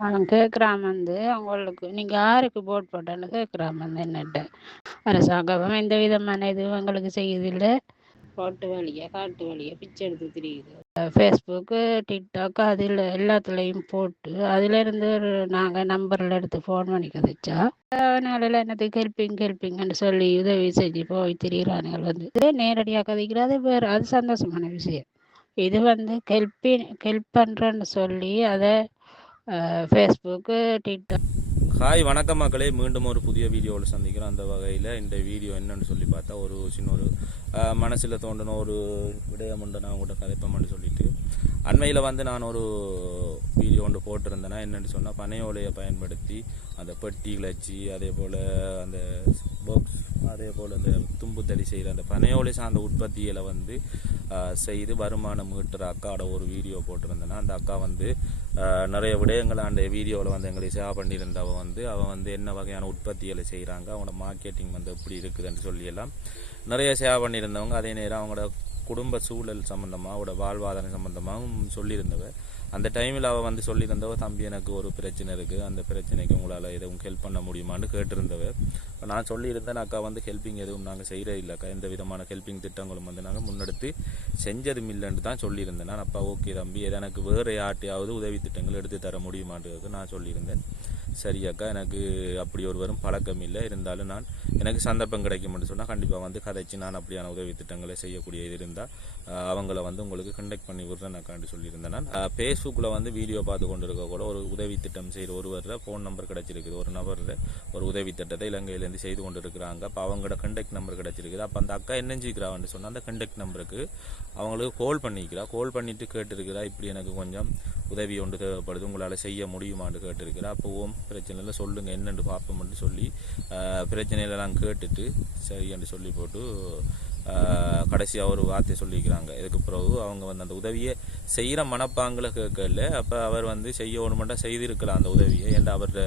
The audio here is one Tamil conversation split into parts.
அவன் கேட்குறான் வந்து அவங்களுக்கு நீங்க யாருக்கு போட் போட்டேன்னு கேட்குறான் வந்து என்னட்ட. அரசாங்கம் எந்த விதமான இது எங்களுக்கு செய்யுதில்லை. போட்டு வழியா காட்டு வழியா பிச்சை எடுத்து தெரியுது. ஃபேஸ்புக்கு டிக்டாக் அதில் எல்லாத்துலேயும் போட்டு அதிலிருந்து நாங்கள் நம்பரில் எடுத்து ஃபோன் பண்ணி கதைச்சா அதனால என்னத்துக்கு ஹெல்ப்பிங் ஹெல்ப்பிங்னு சொல்லி உதவி செஞ்சு போய் திரியிறானுகள் வந்து. நேரடியாக கதைக்கிறது வேறு அது சந்தோஷமான விஷயம். இது வந்து ஹெல்ப்பிங் ஹெல்ப் பண்ணுறேன்னு சொல்லி அதை ஃபேஸ்புக்கு டிக்டாக் ஹாய் வணக்கம் மக்களே. மீண்டும் ஒரு புதிய வீடியோவில் சந்திக்கிறோம். அந்த வகையில் இந்த வீடியோ என்னன்னு சொல்லி பார்த்தா ஒரு சின்ன ஒரு மனசில் தோண்டின ஒரு விடயம் உண்டு. நான் உங்கள்கிட்ட கதைப்போம்னு சொல்லிட்டு. அண்மையில் வந்து நான் ஒரு வீடியோ ஒன்று போட்டிருந்தேன்னா என்னென்னு சொன்னால் பனை ஓலையை பயன்படுத்தி அந்த பெட்டி கிளச்சி அதே போல் அந்த பாக்ஸ் அதே போல் அந்த தும்பு தடி செய்கிற அந்த பனையோலை சார்ந்த உற்பத்திகளை வந்து செய்து வருமானம் ஈட்டுற அக்காவோட ஒரு வீடியோ போட்டிருந்தேன்னா அந்த அக்கா வந்து நிறைய விடயங்களை அந்த வீடியோவில் வந்து எங்களை ஷேர் பண்ணியிருந்தவ வந்து அவன் வந்து என்ன வகையான உற்பத்திகளை செய்கிறாங்க அவனோட மார்க்கெட்டிங் வந்து எப்படி இருக்குதுன்னு சொல்லியெல்லாம் நிறைய சேவை பண்ணியிருந்தவங்க. அதே நேரம் அவங்களோட குடும்ப சூழல் சம்மந்தமாக அவட வாழ்வாதாரம் சம்மந்தமாகவும் சொல்லியிருந்தவ அந்த டைமில் அவள் வந்து சொல்லியிருந்தவ தம்பி எனக்கு ஒரு பிரச்சனை இருக்குது அந்த பிரச்சனைக்கு உங்களால் எதுவும் ஹெல்ப் பண்ண முடியுமான்னு கேட்டிருந்தவ இப்போ நான் சொல்லியிருந்தேன் அக்கா வந்து ஹெல்ப்பிங் எதுவும் நாங்கள் செய்கிற இல்லைக்கா எந்த விதமான ஹெல்ப்பிங் திட்டங்களும் வந்து நாங்கள் முன்னெடுத்து செஞ்சதும் இல்லைன்னு தான் சொல்லியிருந்தேன். நான் அப்பா ஓகே தம்பி எனக்கு வேறு யார்ட்டையாவது உதவி திட்டங்கள் எடுத்து தர முடியுமான்றதுக்கு நான் சொல்லியிருந்தேன். சரி அக்கா எனக்கு அப்படி ஒருவரும் பழக்கம் இல்லை. இருந்தாலும் நான் எனக்கு சந்தர்ப்பம் கிடைக்கும்னு சொன்னால் கண்டிப்பாக வந்து கதைச்சு நான் அப்படியான உதவி திட்டங்களை செய்யக்கூடிய இது இருந்தால் அவங்கள வந்து உங்களுக்கு கண்டக்ட் பண்ணி விடுறேன் அக்காண்டு சொல்லியிருந்தேன் நான். ஃபேஸ்புக்கில் வந்து வீடியோ பார்த்து கொண்டு இருக்க கூட ஒரு உதவி திட்டம் செய்கிற ஒருவரில் ஃபோன் நம்பர் கிடச்சிருக்குது. ஒரு நபரில் ஒரு உதவி திட்டத்தை இலங்கையிலேருந்து செய்து கொண்டு இருக்கிறாங்க அப்போ அவங்களோட கண்டக்ட் நம்பர் கிடச்சிருக்குது. அப்போ அந்த அக்கா என்ன செஞ்சுக்கிறான்னு சொன்னால் அந்த கண்டக்ட் நம்பருக்கு அவங்களுக்கு கால் பண்ணிக்கிறா. கால் பண்ணிட்டு கேட்டிருக்கிறா இப்படி எனக்கு கொஞ்சம் உதவி ஒன்று தேவைப்படுது. உங்களால் செய்ய முடியுமான்னு கேட்டிருக்கிறேன். அப்போ ஓம் பிரச்சனை இல்லை சொல்லுங்கள் என்னென்று பார்ப்போம்னு சொல்லி பிரச்சனையிலலாம் கேட்டுட்டு சரி என்று சொல்லி போட்டு கடைசியாக ஒரு வார்த்தை சொல்லிக்கிறாங்க. இதுக்கு பிறகு அவங்க வந்து அந்த உதவியை செய்கிற மனப்பாங்கில் கேட்கல. அப்போ அவர் வந்து செய்ய மட்டும் செய்திருக்கலாம் அந்த உதவியை. ஏன்னா அவர்கிட்ட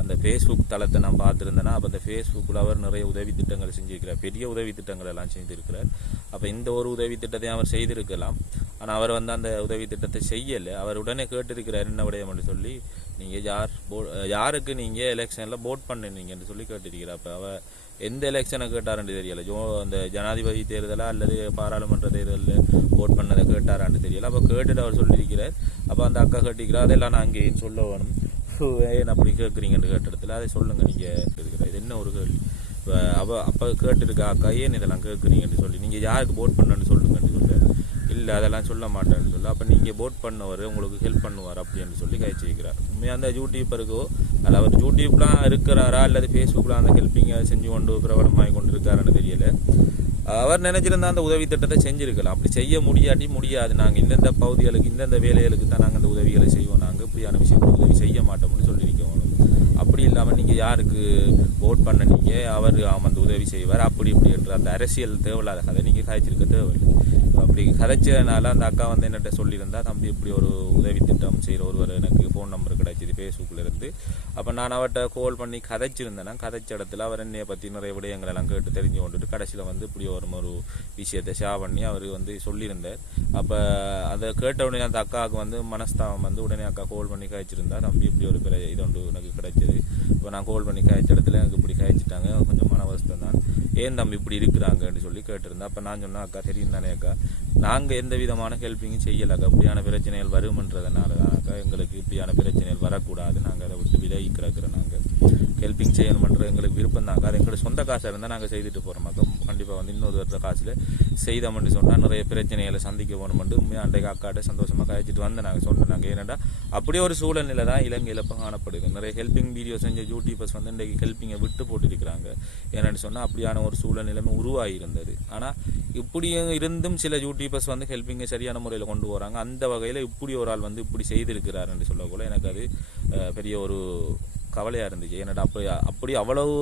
அந்த ஃபேஸ்புக் தளத்தை நான் பார்த்துருந்தேன்னா அப்போ அந்த ஃபேஸ்புக்கில் அவர் நிறைய உதவி திட்டங்கள் செஞ்சுருக்கிறார். பெரிய உதவி திட்டங்கள் எல்லாம் செஞ்சுருக்கிறார் அப்போ இந்த ஒரு உதவி திட்டத்தை அவர் செய்திருக்கலாம். ஆனால் அவர் வந்து அந்த உதவி திட்டத்தை செய்யலை. அவர் உடனே கேட்டிருக்கிறார் என்ன விடயம்னு சொல்லி நீங்கள் யார் போ யாருக்கு நீங்கள் எலெக்ஷனில் போட் பண்ணினீங்கன்னு சொல்லி கேட்டிருக்கிறார். அப்போ அவள் எந்த எலெக்ஷனை கேட்டாரான்னு தெரியலை. ஜோ அந்த ஜனாதிபதி தேர்தலா அல்லது பாராளுமன்ற தேர்தலில் போட் பண்ணதை கேட்டாரான்னு தெரியல. அப்போ கேட்டுட்டு அவர் சொல்லியிருக்கிறார். அப்போ அந்த அக்கா கேட்டிருக்கிறார் அதெல்லாம் நான் அங்கேயும் சொல்ல வேணும். ஏன் அப்படி கேட்குறீங்கன்னு கேட்ட இடத்துல அதை சொல்லுங்கள் நீங்கள் இருக்கிற இது என்ன ஒரு கேள்வி? இப்போ அவ அப்போ கேட்டுருக்கா அக்கா ஏன் இதெல்லாம் கேட்குறீங்கன்னு சொல்லி நீங்கள் யாருக்கு போட் பண்ணுன்னு சொல்லுங்கன்னு இல்லை அதெல்லாம் சொல்ல மாட்டேன்னு சொல்லி. அப்போ நீங்கள் போட் பண்ணவர் உங்களுக்கு ஹெல்ப் பண்ணுவார் அப்படின்னு சொல்லி கழிச்சு வைக்கிறார் உண்மையாக அந்த யூடியூப்பருக்கோ அல்ல அவர் யூடியூப்லாம் இருக்கிறாரா அல்லது ஃபேஸ்புக்கில் அந்த ஹெல்ப்பிங்கை செஞ்சு கொண்டு பிரபலமாகி கொண்டு இருக்காருன்னு தெரியல. அவர் நினைச்சிருந்தா அந்த உதவி திட்டத்தை செஞ்சுருக்கலாம். அப்படி செய்ய முடியாட்டி முடியாது. நாங்கள் இந்தந்த பகுதிகளுக்கு இந்தந்த வேலைகளுக்கு தான் நாங்கள் அந்த உதவிகளை செய்வோம். நாங்கள் இப்படியான விஷயத்துக்கு உதவி செய்ய மாட்டோம்னு சொல்லியிருக்கோம். அப்படி இல்லாமல் நீங்கள் யாருக்கு ஓட் பண்ண நீங்கள் அவர் அந்த உதவி செய்வார். அப்படி இப்படி என்ற அந்த அரசியல் தேவையில்லாத கதை நீங்கள் காய்ச்சிருக்க தேவையில்லை. அப்படி கதைச்சதுனால அந்த அக்கா வந்து என்னட்ட சொல்லியிருந்தா தம்பி இப்படி ஒரு உதவி திட்டம் செய்கிற ஒருவர் எனக்கு ஃபோன் நம்பர் கிடைச்சிது ஃபேஸ்புக்கில் இருந்து. அப்போ நான் அவர்கிட்ட கால் பண்ணி கதைச்சிருந்தேன்னா கதைச்ச இடத்துல அவர் என்னையை பற்றி நிறைய விடயங்கள் எல்லாம் கேட்டு தெரிஞ்சு கொண்டுட்டு கடைசியில் வந்து இப்படி ஒரு ஒரு விஷயத்தை ஷேர் பண்ணி அவர் வந்து சொல்லியிருந்தார். அப்போ அதை கேட்ட உடனே அந்த அக்காவுக்கு வந்து மனஸ்தாபம் வந்து உடனே அக்கா கால் பண்ணி காய்ச்சிருந்தா தம்பி இப்படி ஒரு பிற இது ஒன்று எனக்கு கிடைச்சது. இப்போ நான் கால் பண்ணி காய்ச்ச இடத்துல எனக்கு இப்படி காய்ச்சிட்டாங்க கொஞ்சம் மன அவஸ்தை தான் ஏன் தம்பி இப்படி இருக்கிறாங்கன்னு சொல்லி கேட்டிருந்தேன் அப்போ நான் சொன்னேன் அக்கா தெரியும் தானே அக்கா. நாங்கள் எந்த விதமான ஹெல்ப்பிங்கும் செய்யலக்கா இப்படியான பிரச்சனைகள் வருமன்றதுனால தானக்கா எங்களுக்கு இப்படியான பிரச்சனைகள் வரக்கூடாது. நாங்கள் அதை விட்டு விலகி கிடக்கிறோம் நாங்கள் ஹெல்ப்பிங் செய்யணுமன்ற எங்களுக்கு விருப்பம் தாங்க அது எங்களோட சொந்த காசாக இருந்தால் நாங்கள் செய்துட்டு போகிறோம் அக்கா. கண்டிப்பாக வந்து இன்னொரு வருட காசில் செய்தோம்னு சொன்னால் நிறைய பிரச்சனைகளை சந்திக்க போகணுமெண்டு உண்மையாக அன்றைக்கு அக்காட்ட சந்தோஷமாக கழிச்சிட்டு வந்து நாங்கள் சொன்னோம் நாங்கள் ஏன்னாடா அப்படியே ஒரு சூழ்நிலை தான் இலங்கையில் இப்போ காணப்படுது. நிறைய ஹெல்ப்பிங் வீடியோ செஞ்ச யூடியூபர்ஸ் வந்து இன்றைக்கு ஹெல்ப்பிங்கை விட்டு போட்டுருக்கிறாங்க. ஏன்னு சொன்னால் அப்படியான ஒரு சூழ்நிலைமை உருவாகி இருந்தது ஆனால் இப்படியும் இருந்தும் சில யூடியூபர்ஸ் வந்து ஹெல்ப்பிங்கை சரியான முறையில் கொண்டு வராங்க அந்த வகையில் இப்படி ஒரு ஆள் வந்து இப்படி செய்திருக்கிறார் என்று சொல்லக்கூட எனக்கு அது பெரிய ஒரு கவலையாக இருந்துச்சு. என்னடா அப்படி அப்படி அவ்வளவு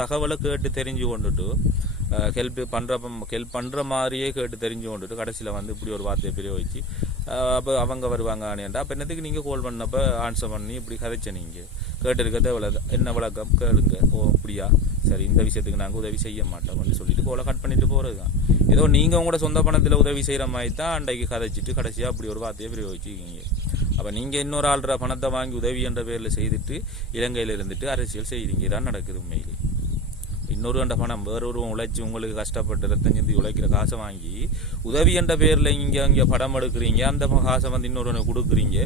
தகவலை கேட்டு தெரிஞ்சு கொண்டுட்டு ஹெல்ப் பண்ணுறப்ப ஹெல்ப் பண்ணுற மாதிரியே கேட்டு தெரிஞ்சு கொண்டுட்டு கடைசியில் வந்து இப்படி ஒரு வார்த்தையை பெரிய வச்சு அப்போ அவங்க வருவாங்க ஆனேன்டா அப்போ என்னத்துக்கு நீங்கள் கால் பண்ணப்போ ஆன்சர் பண்ணி இப்படி கதைச்ச நீங்கள் கேட்டிருக்கிறத இவ்வளோ என்ன விளக்கம்? கேளுங்க. ஓ அப்படியா? சரி இந்த விஷயத்துக்கு நாங்கள் உதவி செய்ய மாட்டோம் அப்படின்னு சொல்லிட்டு கோலை கட் பண்ணிட்டு போகிறது தான் ஏதோ நீங்கள் உங்களோட சொந்த பணத்தில் உதவி செய்கிற மாதிரி தான் அன்றைக்கு கதைச்சிட்டு கடைசியாக அப்படி ஒரு வார்த்தையை பிரயோகிச்சிருக்கீங்க அப்போ நீங்கள் இன்னொரு ஆள்ற பணத்தை வாங்கி உதவி என்ற பேரில் செய்துட்டு இலங்கையில் இருந்துட்டு அரசியல் செய்கிறீங்க தான் நடக்குது உண்மையிலே. இன்னொரு கண்ட பணம் வேறொருவன் உழைச்சி உங்களுக்கு கஷ்டப்பட்டு ரத்தம் சிந்தி உழைக்கிற காசை வாங்கி உதவி என்ற பேரில் இங்கே இங்கே படம் எடுக்கிறீங்க அந்த காசை வந்து இன்னொரு கொடுக்குறீங்க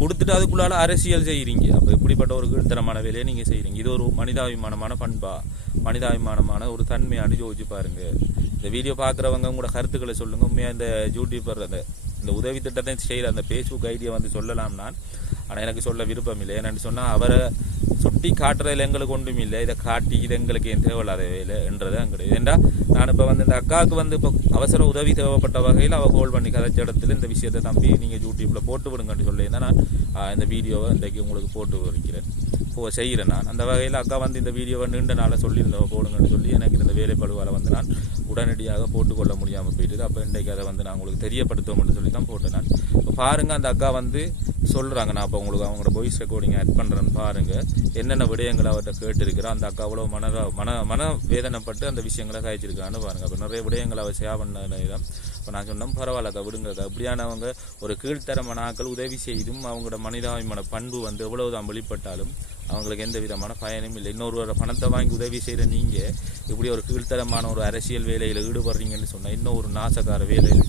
கொடுத்துட்டு அதுக்குள்ளால அரசியல் செய்கிறீங்க அப்போ இப்படிப்பட்ட ஒரு கீழ்த்தரமான வேலையை நீங்கள் செய்கிறீங்க இது ஒரு மனிதாபிமானமான பண்பா? மனிதாபிமானமான ஒரு தன்மையை அனுபவிச்சு பாருங்க. இந்த வீடியோ பார்க்குறவங்க உங்களோட கருத்துக்களை சொல்லுங்க. உண்மையாக இந்த யூடியூபர் அந்த இந்த உதவி திட்டத்தை செய்கிற அந்த ஃபேஸ்புக் ஐடியா வந்து சொல்லலாம் நான். ஆனால் எனக்கு சொல்ல விருப்பம் இல்லை. ஏன்னு சொன்னால் அவரை காட்டி காட்டுறதுல எங்களுக்கு ஒன்றும் இல்லை இதை காட்டி இது எங்களுக்கு ஏன் தேவையில்லாதவே இல்லை என்றது கிடையாது. ஏண்டா? நான் இப்போ வந்து இந்த அக்காவுக்கு வந்து இப்போ அவசர உதவி தேவைப்பட்ட வகையில் அவள் கோல் பண்ணி கதைச்ச இடத்துல இந்த விஷயத்தை தம்பி நீங்கள் யூடியூப்பில் போட்டு விடுங்கன்னு சொல்லியிருந்தா நான் இந்த வீடியோவை இன்றைக்கு உங்களுக்கு போட்டு வைக்கிறேன் இப்போ செய்கிறேன் நான். அந்த வகையில் அக்கா வந்து இந்த வீடியோவை நீண்ட நாளாக சொல்லியிருந்தவ போடுங்கன்னு சொல்லி எனக்கு இந்த வேலைப்படுவால் வந்து நான் உடனடியாக போட்டுக்கொள்ள முடியாமல் போயிட்டு அப்போ இன்றைக்கு அதை வந்து நான் உங்களுக்கு தெரியப்படுத்துவோம்னு சொல்லி தான் போட்டேன் நான். இப்போ பாருங்கள் அந்த அக்கா வந்து சொல்கிறாங்க நான் இப்போ உங்களுக்கு அவங்களோட வாய்ஸ் ரெக்கார்டிங் ஆட் பண்ணுறேன்னு பாருங்கள் என்னென்ன விடயங்களை அவர்கிட்ட கேட்டுருக்கிறா அந்த அக்கா அவ்வளோ மன மன மன வேதனைப்பட்டு அந்த விஷயங்களை காய்ச்சிருக்கான்னு பாருங்கள் அப்போ நிறைய விடயங்களை அவர் சேவை பண்ண இப்போ நான் சொன்னோம் பரவாயில்லக்கா விடுங்கக்கா இப்படியானவங்க ஒரு கீழ்த்தரமான ஆக்கள் உதவி செய்தும் அவங்களோட மனிதாபிமான பண்பு வந்து எவ்வளவுதான் வெளிப்பட்டாலும் அவங்களுக்கு எந்த விதமான பயனும் இல்லை. இன்னொரு பணத்தை வாங்கி உதவி செய்கிற நீங்கள் இப்படி ஒரு கீழ்த்தரமான ஒரு அரசியல் வேலையில் ஈடுபடுறீங்கன்னு சொன்னால் இன்னும் ஒரு நாசக்கார வேலையில்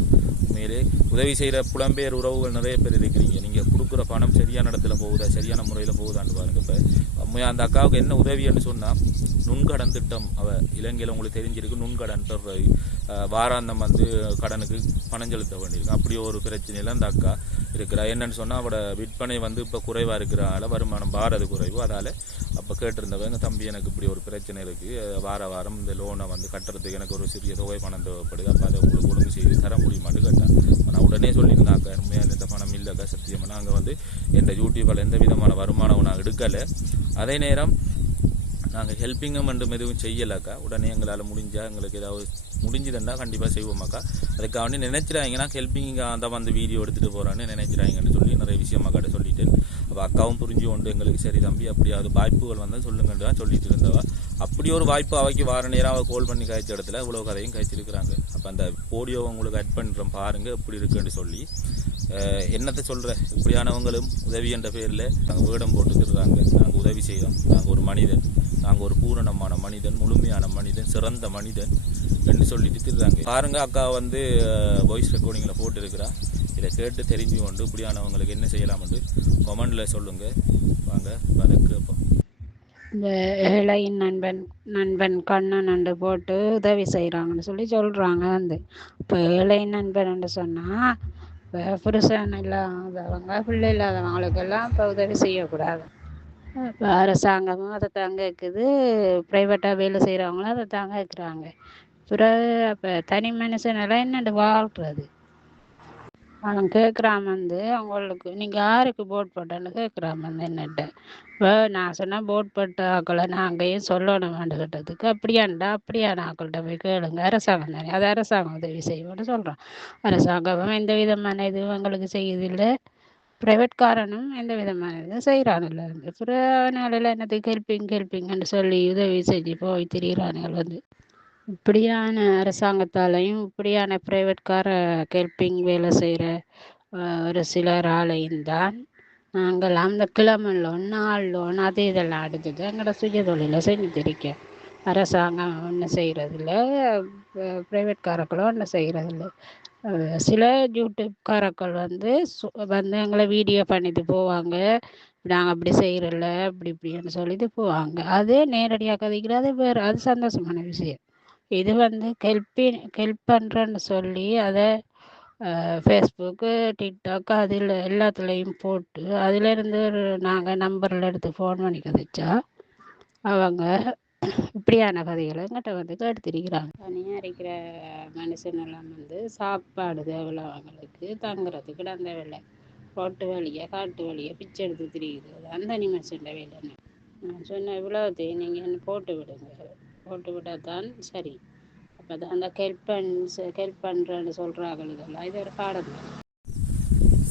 உண்மையிலே உதவி செய்கிற புலம்பெயர் உறவுகள் நிறைய பேர் இருக்கிறீங்க. நீங்கள் கொடுக்குற பணம் சரியான இடத்துல போகுதா சரியான முறையில் போகுதான்னு பாருங்க. இப்போ உண்மையா அந்த அக்காவுக்கு என்ன உதவின்னு சொன்னால் நுண்கடன் திட்டம். அவ இலங்கையில் உங்களுக்கு தெரிஞ்சிருக்கு நுண்கடன் வாராந்தம் வந்து கடனுக்கு பணம் செலுத்த வேண்டியிருக்கு. அப்படி ஒரு பிரச்சனையில் அந்த அக்கா இருக்கிறா. என்னன்னு சொன்னால் அவட விற்பனை வந்து இப்போ குறைவாக இருக்கிறனால வருமானம் பாரது குறைவு. அதால் அப்போ கேட்டிருந்தவங்க தம்பி எனக்கு இப்படி ஒரு பிரச்சனை இருக்குது வார வாரம் இந்த லோனை வந்து கட்டுறதுக்கு எனக்கு ஒரு சிறிய தொகை பணம் தேவைப்படுது. அப்போ அதை உங்களுக்கு ஒழுங்கு செய்து தர முடியுமான்னு கேட்டேன் நான் உடனே சொல்லியிருந்தாங்க உண்மையாக இந்த பணம் இல்லைக்கா சத்தியமாக நாங்கள் வந்து எந்த யூடியூப்பில் எந்த விதமான வருமானம் நான் எடுக்கலை. அதே நேரம் நாங்கள் ஹெல்ப்பிங்கும் மட்டும் எதுவும் செய்யலாக்கா. உடனே எங்களால் முடிஞ்சால் எங்களுக்கு ஏதாவது முடிஞ்சுதுண்டா கண்டிப்பாக செய்வோமாக்கா. அதுக்காக வேண்டி நினைச்சிடாங்கன்னா ஹெல்ப்பிங் அந்த வந்து வீடியோ எடுத்துகிட்டு போகிறான்னு நினைச்சிடாங்கன்னு சொல்லி நிறைய விஷயம் அக்காட்ட சொல்லிட்டு அப்போ அக்காவும் புரிஞ்சு கொண்டு எங்களுக்கு சரி தம்பி அப்படியாவது வாய்ப்புகள் வந்தால் சொல்லுங்கன்னு தான் சொல்லிட்டு இருந்தவா. அப்படி ஒரு வாய்ப்பு அவைக்கு வார நேரம் அவள் கால் பண்ணி காய்ச்ச இடத்துல இவ்வளோ கதையும் காய்ச்சிருக்கிறாங்க. அப்போ அந்த போடியோவை உங்களுக்கு அட் பண்ணுறோம் பாருங்கள் எப்படி இருக்குன்னு சொல்லி என்னத்தை சொல்கிற இப்படியானவங்களும் உதவி என்ற பேரில் நாங்கள் வேடம் போட்டுக்கிறாங்க நாங்கள் உதவி செய்கிறோம் நாங்கள் ஒரு மனிதன். நாங்கள் ஒரு பூரணமான மனிதன் முழுமையான மனிதன் சிறந்த மனிதன் என்று சொல்லிட்டு திருறாங்க பாருங்க அக்கா வந்து வாய்ஸ் ரெக்கார்டிங்கில் போட்டிருக்கிறா. இதை கேட்டு தெரிஞ்சு கொண்டு இப்படியானவங்களுக்கு என்ன செய்யலாம்னு கொமெண்டில் சொல்லுங்க. வாங்க அதை கேட்போம் இந்த ஏழையின் நண்பன் நண்பன் கண்ணன் நண்டு போட்டு உதவி செய்கிறாங்கன்னு சொல்லி சொல்கிறாங்க வந்து. இப்போ ஏழையின் நண்பன் சொன்னால் இப்போ புருஷன் இல்லாதவங்க பிள்ளை இல்லாதவங்களுக்கெல்லாம் இப்போ உதவி செய்யக்கூடாது. இப்போ அரசாங்கமும் அதை தாங்க இருக்குது. ப்ரைவேட்டாக வேலை செய்கிறவங்களும் அதை தாங்க இருக்கிறாங்க. பிறகு அப்போ தனி மனுஷனெல்லாம் என்னண்டு வாழ்கிறது அவன் கேட்குறான் வந்து அவங்களுக்கு நீங்கள் யாருக்கு போட் போட்டேன்னு கேட்குறான் வந்து என்னட்ட? இப்போ நான் சொன்னால் போட் போட்ட ஆக்களை நான் அங்கேயும் சொல்லணும் வேண்டுகிட்டதுக்கு அப்படியாண்டா அப்படியான ஆக்கள்கிட்ட போய் கேளுங்க. அரசாங்கம் தானே. அது அரசாங்கம் உதவி செய்வோம்னு சொல்கிறான் அரசாங்கமும் எந்த விதமான இதுவும் எங்களுக்கு செய்யுதில்லை ப்ரைவேட்காரனும் எந்த விதமான இதுவும் செய்கிறானுல்ல வந்து அப்புறம் என்னது என்னத்துக்கு ஹெல்ப்பிங் சொல்லி உதவி செஞ்சு போய் திரியிறானுகள் வந்து. இப்படியான அரசாங்கத்தாலையும் இப்படியான பிரைவேட்கார கேள்பிங் வேலை செய்கிற ஒரு சிலராலையும் தான் நாங்கள் அந்த கிழமை லோன் நாள் லோன் அது இதெல்லாம் அடுத்தது எங்களோட சுய தொழிலை செஞ்சு திரிக்க அரசாங்கம் ஒன்றும் செய்கிறதில்ல ப்ரைவேட்காரர்களும் ஒன்றும் செய்கிறதில்ல சில யூடியூப்காரர்கள் வந்து சு- வந்து எங்களை வீடியோ பண்ணிட்டு போவாங்க. நாங்கள் அப்படி செய்கிறல அப்படி இப்படின்னு சொல்லிட்டு போவாங்க. அதே நேரடியாக கதைக்கிறது அது வேறு அது சந்தோஷமான விஷயம். இது வந்து கெல்பி ஹெல்ப் பண்ணுறேன்னு சொல்லி அதை ஃபேஸ்புக்கு டிக்டாக் அதில் எல்லாத்துலேயும் போட்டு அதிலேருந்து நாங்கள் நம்பரில் எடுத்து ஃபோன் பண்ணி கதைச்சா அவங்க இப்படியான கதைகளை எங்கிட்ட வந்து கேட்டுத்திருக்கிறாங்க. தனியாக இருக்கிற மனுஷனெல்லாம் வந்து சாப்பாடு தேவையில்ல அவங்களுக்கு தங்குறதுக்கு அந்த வேலை ரோட்டு வழியை காட்டு வழியை பிச்சை எடுத்து திரியுது. அந்த நிமிஷம் வேலைன்னு நான் சொன்ன இவ்வளோத்தையும் நீங்கள் என்ன போட்டு விடுங்க. போட்டு விட்டால் தான் சரி. அப்போ தான் அந்த ஹெல்ப் பண்ண ஹெல்ப் பண்ணுறேன்னு சொல்கிறாங்க இதெல்லாம் இது ஒரு பாடம் தான்.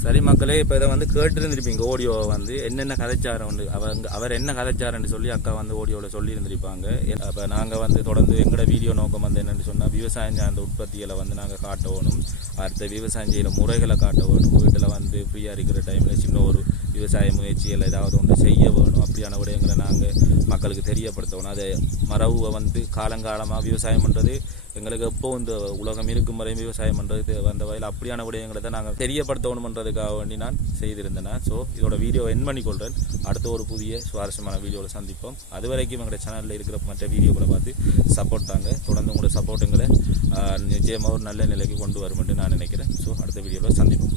சரி மக்களே இப்போ இதை வந்து கேட்டுருந்துருப்பீங்க ஓடியோவை வந்து. என்னென்ன கதைச்சாரம் உண்டு? அவங்க அவர் என்ன கதைச்சாரன்னு சொல்லி அக்கா வந்து ஓடியோவில் சொல்லியிருந்திருப்பாங்க. அப்போ நாங்கள் வந்து தொடர்ந்து எங்களோட வீடியோ நோக்கம் வந்து என்னென்னு சொன்னால் விவசாயம் சார்ந்த உற்பத்திகளை வந்து நாங்கள் காட்டணும் அடுத்த விவசாயம் செய்கிற முறைகளை காட்ட வேணும் வீட்டில் வந்து ஃப்ரீயாக இருக்கிற டைமில் சின்ன ஒரு விவசாய முயற்சிகள் ஏதாவது ஒன்று செய்ய வேணும். அப்படியான விடயங்களை நாங்கள் மக்களுக்கு தெரியப்படுத்தணும். அதை மரபுவை வந்து காலங்காலமாக விவசாயம் பண்ணுறது எங்களுக்கு எப்போ இந்த உலகம் இருக்கும் வரை விவசாயம் பண்ணுறது வந்த வகையில் அப்படியான விடயங்களை தான் நாங்கள் தெரியப்படுத்தணும்ன்றதுக்காக வேண்டி நான் செய்திருந்தேன் ஸோ இதோட வீடியோ என் பண்ணிக்கொள்கிறேன் அடுத்த ஒரு புதிய சுவாரஸ்யமான வீடியோவில் சந்திப்போம். அது வரைக்கும் எங்களுடைய சேனலில் இருக்கிற மற்ற வீடியோக்களை பார்த்து சப்போர்ட் தாங்க. தொடர்ந்து உங்களோட சப்போர்ட் எங்களை நிச்சயமாக ஒரு நல்ல நிலைக்கு கொண்டு வருமென்று நான் நினைக்கிறேன். ஸோ அடுத்த வீடியோவில் சந்திப்போம்.